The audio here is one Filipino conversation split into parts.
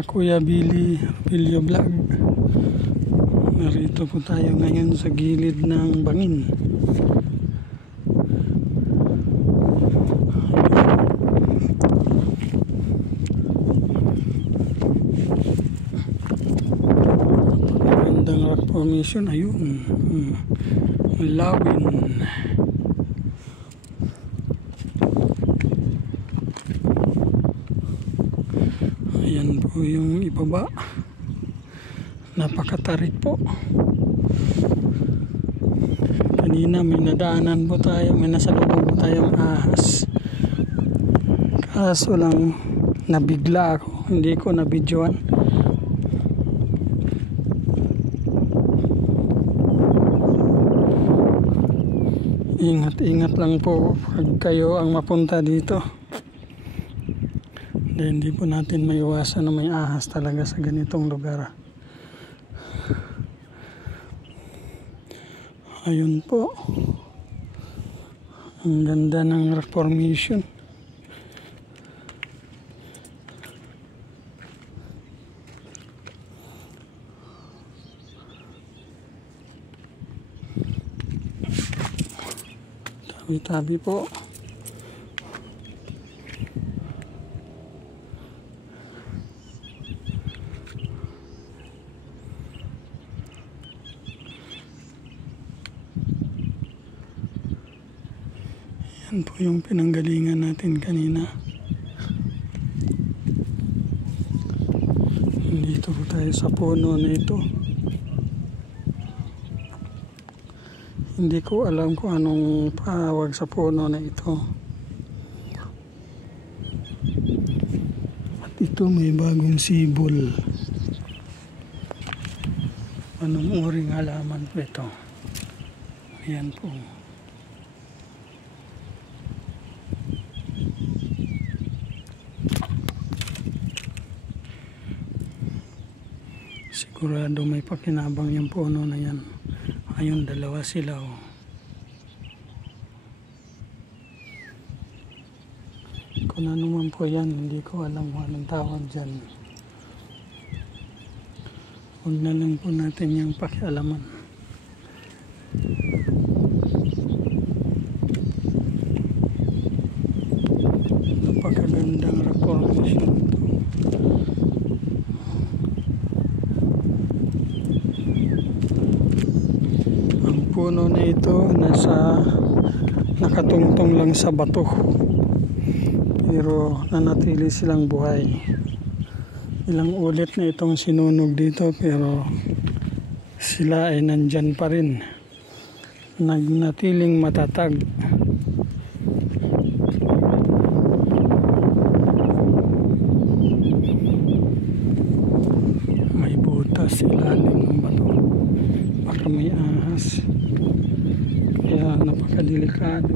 Kuya Billy Video Vlog. Narito po tayo ngayon sa gilid ng bangin. Napakagandang rock formation. Ayun, lawin. Ayan po yung ibaba. Napakatarik po. Kanina may nadaanan po tayo, may nasalubong po tayong ahas. Kaso lang nabigla ako, hindi ko nabidyoan. Ingat-ingat lang po pag kayo ang mapunta dito. Hindi po natin maiwasan na may ahas talaga sa ganitong lugar. Ayun po. Ang ganda ng rock formation. Tabi-tabi po. Yan po yung pinanggalingan natin kanina. Dito po tayo sa puno na ito. Hindi ko alam kung anong tawag sa puno na ito. At ito may bagong sibol. Anong uring halaman po ito? Ayan po. Sigurado may pakinabang yung puno na yan. Ayun, dalawa sila oh. Kung ano man po yan, hindi ko alam kung anong tawag dyan. Huwag na lang po natin yung pakialaman. Napakagandang rock formation ito. Puno na ito nakatungtong lang sa bato, pero nanatili silang buhay. Ilang ulit na itong sinunog dito, pero sila ay nandyan pa rin, nagnatiling matatag. May butas sa ilalim ng bato, baka may ahas. Kaya napakadelikado.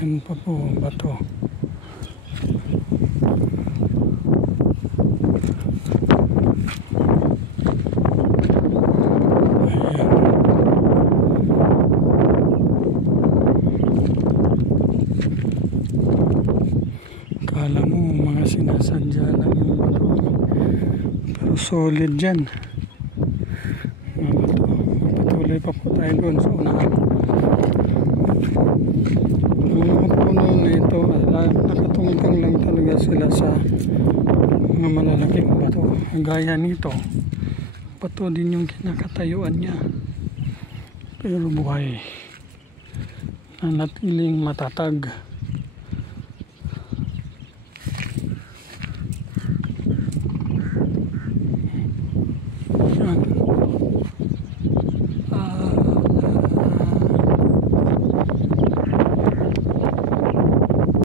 Yan pa po, bato. Ayan. Kala mo mga sinasadya lang yung bato. Pero solid dyan. Mga bato. Patuloy pa po tayo doon sa unahan. Mga puno na ito, nakatungtong lang talaga sila sa mga malalaking bato. Gaya nito, bato din yung kinakatayuan niya, pero buhay, nanatiling matatag.